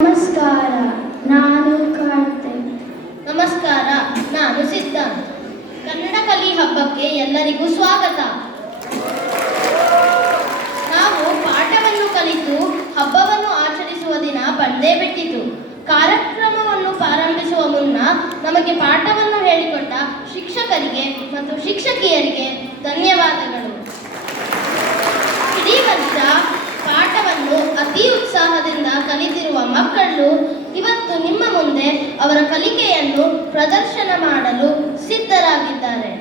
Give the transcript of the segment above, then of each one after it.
ನಮಸ್ಕಾರ, ನಾನು ಕಾರ್ತಿಕ್. ನಮಸ್ಕಾರ, ನಾನು ಸಿದ್ಧಾಂತ್. ಕನ್ನಡ ಕಲಿ ಹಬ್ಬಕ್ಕೆ ಎಲ್ಲರಿಗೂ ಸ್ವಾಗತ. ನಾವು ಪಾಠವನ್ನು ಕಲಿತು ಹಬ್ಬವನ್ನು ಆಚರಿಸುವ ದಿನ ಬಂದೇ ಬಿಟ್ಟಿತು. ಕಾರ್ಯಕ್ರಮವನ್ನು ಪ್ರಾರಂಭಿಸುವ ಮುನ್ನ ನಮಗೆ ಪಾಠವನ್ನು ಹೇಳಿಕೊಟ್ಟ ಶಿಕ್ಷಕರಿಗೆ ಮತ್ತು ಶಿಕ್ಷಕಿಯರಿಗೆ ಧನ್ಯವಾದಗಳು. ಇಡೀ ವರ್ಷ ಪಾಠವನ್ನು ಅತಿ ಉತ್ಸಾಹದಿಂದ ಕಲಿತಿರುವ ಮಕ್ಕಳು ಇವತ್ತು ನಿಮ್ಮ ಮುಂದೆ ಅವರ ಕಲಿಕೆಯನ್ನು ಪ್ರದರ್ಶನ ಮಾಡಲು ಸಿದ್ಧರಾಗಿದ್ದಾರೆ.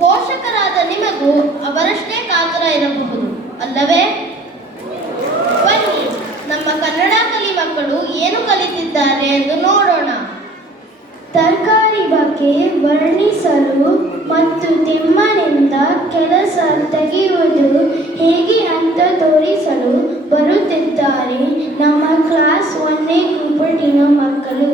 ಪೋಷಕರಾದ ನಿಮಗೂ ಅವರಷ್ಟೇ ಕಾತುರ ಇರಬಹುದು ಅಲ್ಲವೇ? ಬನ್ನಿ, ನಮ್ಮ ಕನ್ನಡ ಕಲಿ ಮಕ್ಕಳು ಏನು ಕಲಿತಿದ್ದಾರೆ ಎಂದು ನೋಡೋಣ. ತರಕಾರಿ ಬಗ್ಗೆ ವರ್ಣಿಸಲು ಮತ್ತು ತೆಮ್ಮನಿಂದ ಕೆಲಸ ತೆಗೆಯುವುದು ಹೇಗೆ ಅಂತ ತೋರಿಸಲು ಬರುತ್ತಿದ್ದಾರೆ ನಮ್ಮ ಕ್ಲಾಸ್ 1ನೇ ಗುಂಪಿನ ಮಕ್ಕಳು.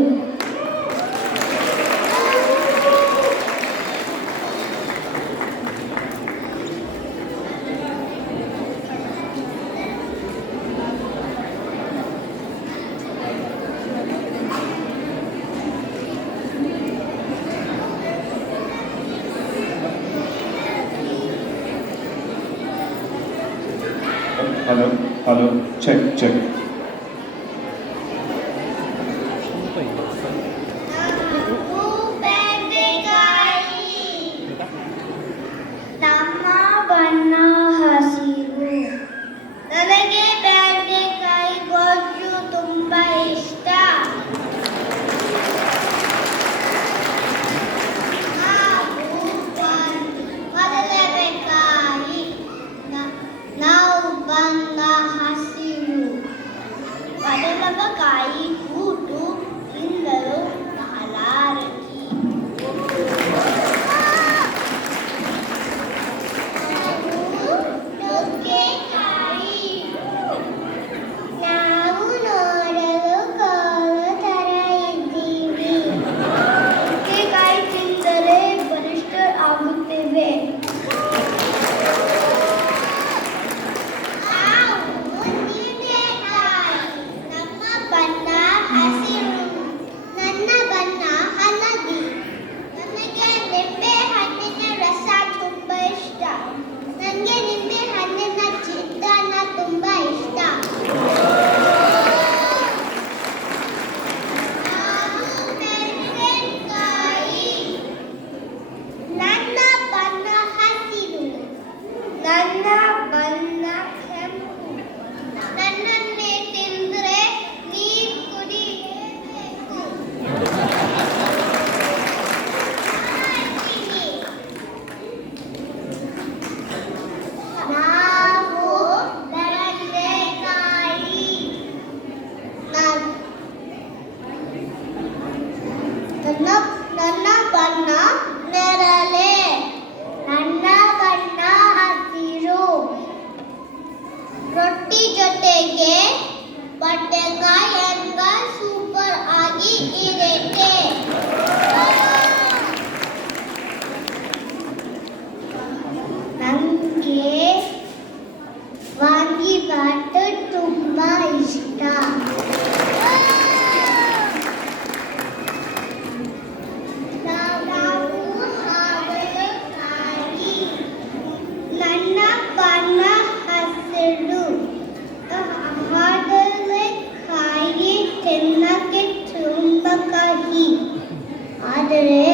Hello, check. ನಮ್ಮ ಬಣ್ಣ ಹಸಿರು. ನನಗೆ ಬೆಂಡೆಕಾಯಿ ಗೊಜ್ಜು ತುಂಬಾ ಇಷ್ಟ. ಬದನೆಕಾಯಿ ನಾವು ಬಣ್ಣ ಹಸಿರು. ಬದನೆಕಾಯಿ ಕೂಟು ತಿನ್ನಲು ಬಹಳ ರುಚಿ. ನುಗ್ಗೆಕಾಯಿ ನಾವು ನೋಡಲು ಕೋಲು ತರ ಇದ್ದೀವಿ. ನುಗ್ಗೆಕಾಯಿ ತಿಂದರೆ ಬಲಿಷ್ಠ ಆಗುತ್ತೇವೆ. ನಮ್ಮ ಬಣ್ಣ ಹಸಿರು. ನನ್ನ ಬಣ್ಣ ಹಳದಿ. ನನಗೆ ನಿಂಬೆ ಹಣ್ಣಿನ ರಸ ತುಂಬಾ ಇಷ್ಟ. ನನಗೆ ನಿಂಬೆ ಹಣ್ಣಿನ ಚಿತ್ರಾನ್ನ ತುಂಬಾ ಇಷ್ಟ. ನಾನು ಮೆಣಸಿನಕಾಯಿ. ನನ್ನ ಬಣ್ಣ ಹಸಿರು. ನನ್ನ ಬಣ್ಣ ಕೆಂಪು. ನನ್ನನ್ನೇ ತಿಂದ್ರೆ ನೀರು ಕುಡಿಯಬೇಕು. ನಾವು ಬೆಂಡೆಕಾಯಿ. ನನ್ನ ಬಣ್ಣ ನೇರಳೆ. ನನ್ನ ಬಣ್ಣ ಹಸಿರು. ರೊಟ್ಟಿ ಜೊತೆಗೆ ಬದನೆಕಾಯಿ ಎಂಬ ಸೂಪರ್ ಆಗಿ ಇರುತ್ತೆ. ನನಗೆ ವಾಂಗಿಬಾತ್ ತುಂಬಾ ಇಷ್ಟ. ನಾವು ಹಾಗಲಕಾಯಿ. ನನ್ನ ಬಣ್ಣ ಹಸಿರು. ಹಾಗಲಕಾಯಿ ತಿನ್ನಕ್ಕೆ ತುಂಬ ಕಹಿ, ಆದರೆ